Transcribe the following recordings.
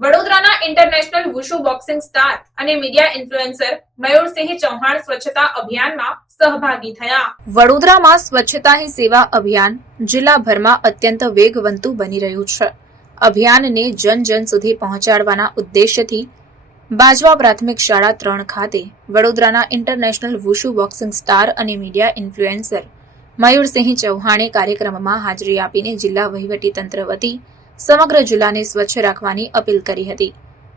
વડોદરાના international wushu boxing star અને media influencer Mayursinh Chauhan સ્વચ્છતા અભિયાનમાં સહભાગી થયા. વડોદરામાં સ્વચ્છતા હી સેવા અભિયાન જિલ્લાભરમાં અત્યંત વેગવંતુ બની રહ્યું છે. અભિયાનને જન જન સુધી પહોંચાડવાના ઉદ્દેશ્યથી બાજવા પ્રાથમિક શાળા ત્રણ ખાતે વડોદરાના ઇન્ટરનેશનલ વુશુ બોક્સિંગ સ્ટાર અને મીડિયા ઇન્ફ્લુએન્સર મયુરસિંહ ચૌહાણે કાર્યક્રમમાં હાજરી આપીને જિલ્લા વહીવટીતંત્ર વતી સમગ્ર જિલ્લાને સ્વચ્છ રાખવાની અપીલ કરી હતી.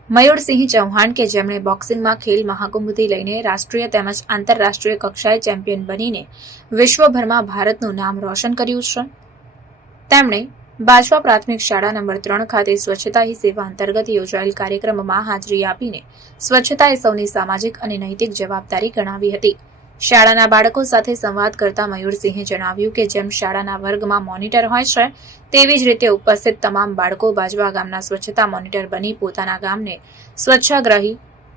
મયુરસિંહ ચૌહાણ કે જેમણે બોક્સિંગમાં ખેલ મહાકુંભથી લઈને રાષ્ટ્રીય તેમજ આંતરરાષ્ટ્રીય કક્ષાએ ચેમ્પિયન બનીને વિશ્વભરમાં ભારતનું નામ રોશન કર્યું છે. તેમણે બાજવા પ્રાથમિક શાળા નંબર ત્રણ ખાતે સ્વચ્છતા હી સેવા અંતર્ગત યોજાયેલ કાર્યક્રમમાં હાજરી આપીને સ્વચ્છતા એ સૌની સામાજિક અને નૈતિક જવાબદારી ગણાવી હતી. શાળાના બાળકો સાથે સંવાદ કરતા મયુરસિંહે જણાવ્યું કે જેમ શાળાના વર્ગમાં મોનિટર હોય છે, તેવી જ રીતે ઉપસ્થિત તમામ બાળકો બાજવા ગામના સ્વચ્છતા મોનિટર બની પોતાના ગામને સ્વચ્છાગ્રહી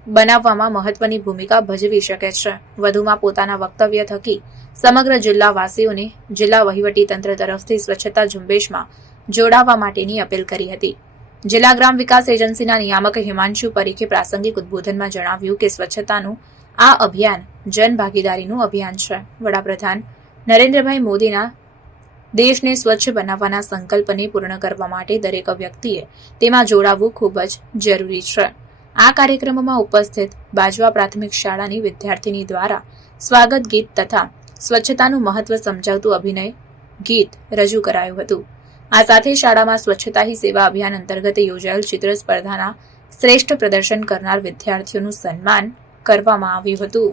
બનાવવામાં મહત્વની ભૂમિકા ભજવી શકે છે. વધુમાં પોતાના વક્તવ્ય થકી સમગ્ર જિલ્લાવાસીઓને જિલ્લા વહીવટીતંત્ર તરફથી સ્વચ્છતા ઝુંબેશમાં જોડાવા માટેની અપીલ કરી હતી. જિલ્લા ગ્રામ વિકાસ એજન્સીના નિયામક હિમાંશુ પરીખે પ્રાસંગિક ઉદબોધનમાં જણાવ્યું કે સ્વચ્છતાનું આ અભિયાન જન ભાગીદારીનું અભિયાન છે. વડાપ્રધાન નરેન્દ્રભાઈ મોદીના દેશને સ્વચ્છ બનાવવાના સંકલ્પને પૂર્ણ કરવા માટે દરેક વ્યક્તિએ તેમાં જોડાવવું ખૂબ જ જરૂરી છે. આ કાર્યક્રમમાં ઉપસ્થિત બાજવા પ્રાથમિક શાળાની વિદ્યાર્થીની દ્વારા સ્વાગત ગીત તથા સ્વચ્છતાનું મહત્વ સમજાવતું અભિનય ગીત રજૂ કરાયું હતું. આ સાથે શાળામાં સ્વચ્છતા હી સેવા અભિયાન અંતર્ગત યોજાયેલ ચિત્ર સ્પર્ધાના શ્રેષ્ઠ પ્રદર્શન કરનાર વિદ્યાર્થીઓનું સન્માન કરવામાં આવ્યું હતું.